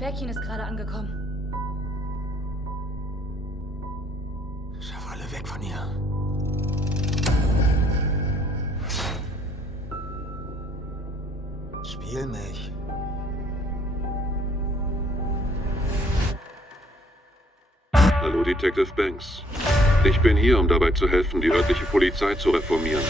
Bärchen ist gerade angekommen. Schaff alle weg von hier. Spiel mich. Hallo, Detective Banks. Ich bin hier, um dabei zu helfen, die örtliche Polizei zu reformieren.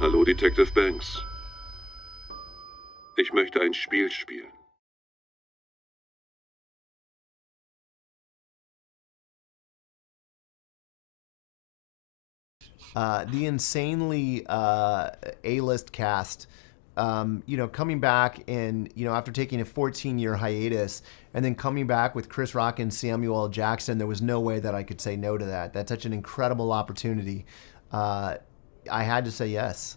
Hallo, Detective Banks. Ich möchte ein Spiel spielen. The insanely A-list cast, coming back and, after taking a 14-year hiatus and then coming back with Chris Rock and Samuel L. Jackson, there was no way that I could say no to that. That's such an incredible opportunity. I had to say yes.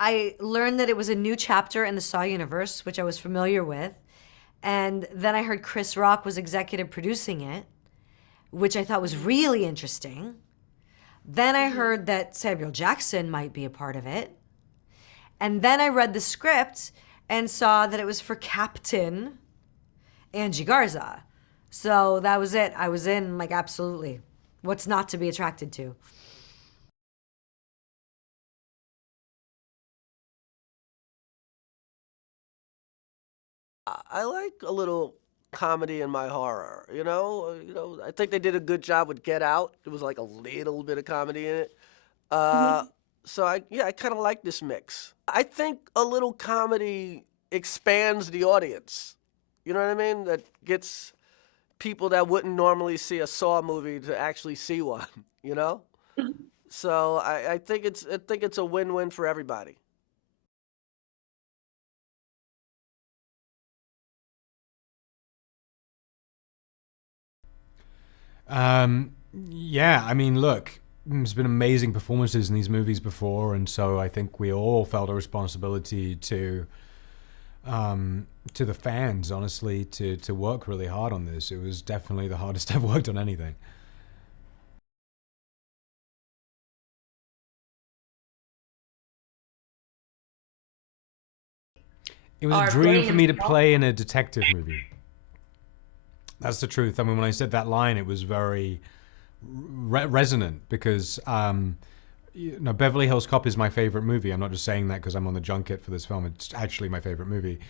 I learned that it was a new chapter in the Saw universe, which I was familiar with. And then I heard Chris Rock was executive producing it, which I thought was really interesting. Then I heard that Samuel Jackson might be a part of it. And then I read the script and saw that it was for Captain Angie Garza. So that was it. I was in, like, absolutely. What's not to be attracted to? I like a little comedy in my horror, I think they did a good job with Get Out. There was like a little bit of comedy in it. So I kind of like this mix. I think a little comedy expands the audience. You know what I mean? That gets people that wouldn't normally see a Saw movie to actually see one, So I think it's a win-win for everybody. Yeah, I mean, look, there's been amazing performances in these movies before, and so I think we all felt a responsibility to the fans, honestly, to work really hard on this. It was definitely the hardest I've worked on anything. It was a dream for me to play in a detective movie. That's the truth. I mean, when I said that line, it was very resonant because, Beverly Hills Cop is my favorite movie. I'm not just saying that because I'm on the junket for this film. It's actually my favorite movie.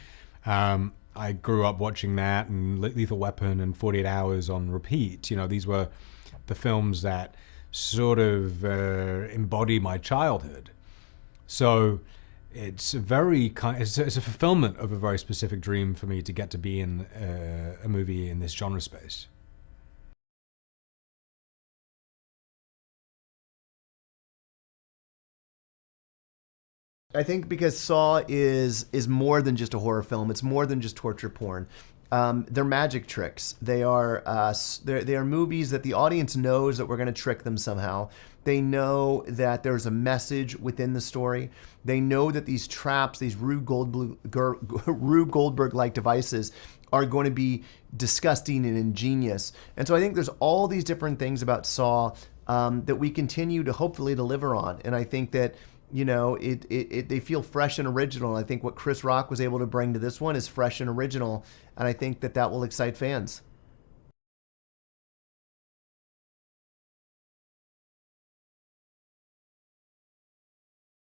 I grew up watching that and Lethal Weapon and 48 Hours on repeat. These were the films that sort of embody my childhood. So it's it's a fulfillment of a very specific dream for me to get to be in a movie in this genre space. I think because Saw is more than just a horror film. It's more than just torture porn. They're magic tricks. They are movies that the audience knows that we're going to trick them somehow. They know that there's a message within the story. They know that these traps, these Rube Goldberg-like devices, are going to be disgusting and ingenious. And so I think there's all these different things about Saw that we continue to hopefully deliver on. And I think that they feel fresh and original. I think what Chris Rock was able to bring to this one is fresh and original, and I think that will excite fans.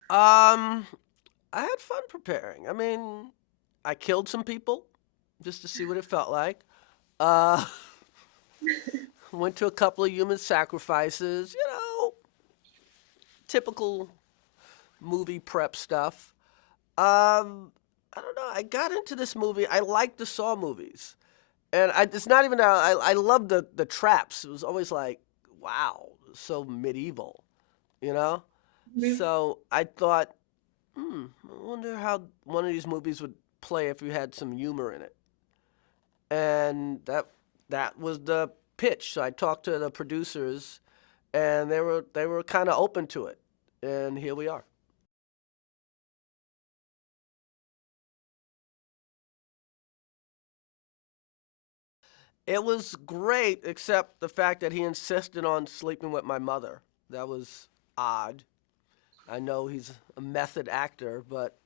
I had fun preparing. I mean, I killed some people just to see what it felt like. Went to a couple of human sacrifices, typical movie prep stuff. I don't know. I got into this movie. I like the Saw movies. And it's not even, I love the traps. It was always like, wow, so medieval, Mm-hmm. So I thought, I wonder how one of these movies would play if you had some humor in it. And that was the pitch. So I talked to the producers, and they were kind of open to it, and here we are. It was great, except the fact that he insisted on sleeping with my mother. That was odd. I know he's a method actor, but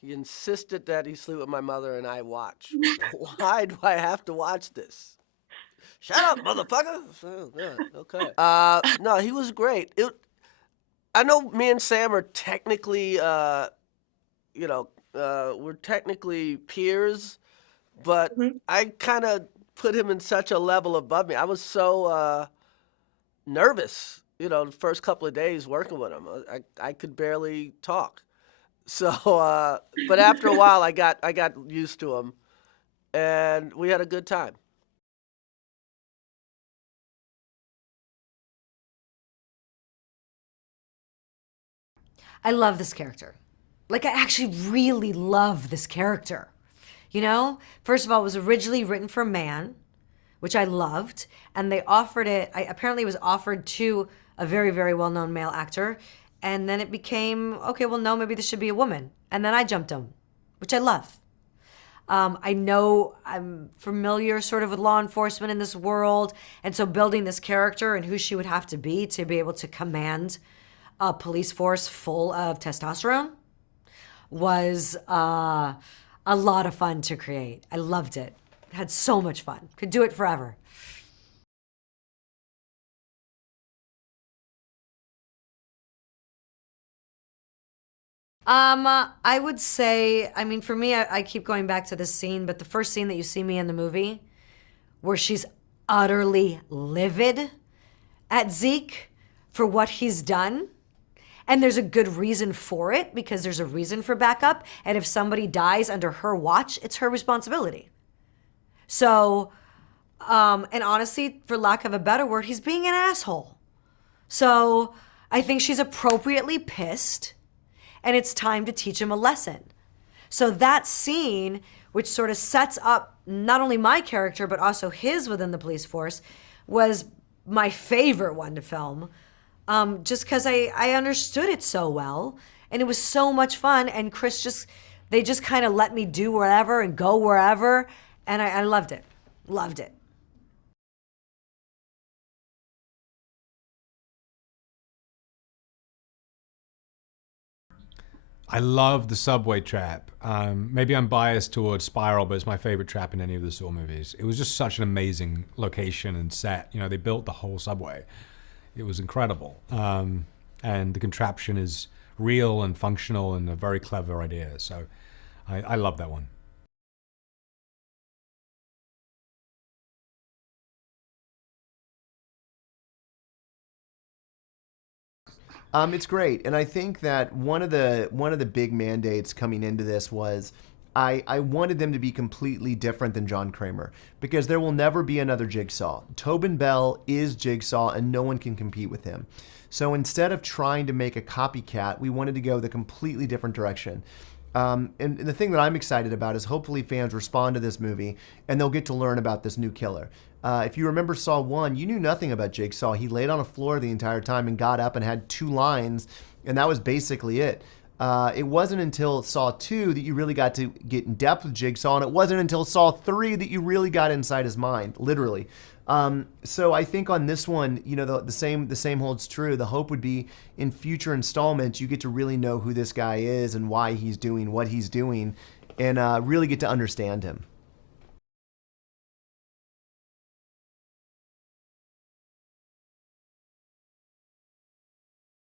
he insisted that he sleep with my mother and I watch. Why do I have to watch this? Shut up, motherfucker! So, yeah, okay. No, he was great. I know me and Sam are technically, we're technically peers, but I kind of put him in such a level above me. I was so nervous, the first couple of days working with him. I could barely talk. So, but after a while, I got used to him, and we had a good time. I love this character. Like, I actually really love this character. First of all, it was originally written for a man, which I loved, and they offered it, apparently it was offered to a very, very well-known male actor, and then it became, okay, well, no, maybe this should be a woman. And then I jumped him, which I love. I know I'm familiar sort of with law enforcement in this world, and so building this character and who she would have to be able to command a police force full of testosterone was a lot of fun to create. I loved it. Had so much fun. Could do it forever. I would say, for me, I keep going back to this scene, but the first scene that you see me in the movie where she's utterly livid at Zeke for what he's done. And there's a good reason for it, because there's a reason for backup. And if somebody dies under her watch, it's her responsibility. So, and honestly, for lack of a better word, he's being an asshole. So I think she's appropriately pissed, and it's time to teach him a lesson. So that scene, which sort of sets up not only my character, but also his within the police force, was my favorite one to film. Just because I understood it so well, and it was so much fun, and they just kind of let me do whatever and go wherever, and I loved it. Loved it. I love the subway trap. Maybe I'm biased towards Spiral, but it's my favorite trap in any of the Saw movies. It was just such an amazing location and set. They built the whole subway. It was incredible. And the contraption is real and functional and a very clever idea. So I love that one. It's great, and I think that one of the big mandates coming into this was I wanted them to be completely different than John Kramer, because there will never be another Jigsaw. Tobin Bell is Jigsaw, and no one can compete with him. So instead of trying to make a copycat, we wanted to go the completely different direction. And the thing that I'm excited about is hopefully fans respond to this movie and they'll get to learn about this new killer. If you remember Saw 1, you knew nothing about Jigsaw. He laid on a floor the entire time and got up and had 2 lines, and that was basically it. It wasn't until Saw 2 that you really got to get in depth with Jigsaw, and it wasn't until Saw 3 that you really got inside his mind, literally. So I think on this one, the same holds true. The hope would be in future installments, you get to really know who this guy is and why he's doing what he's doing, and really get to understand him.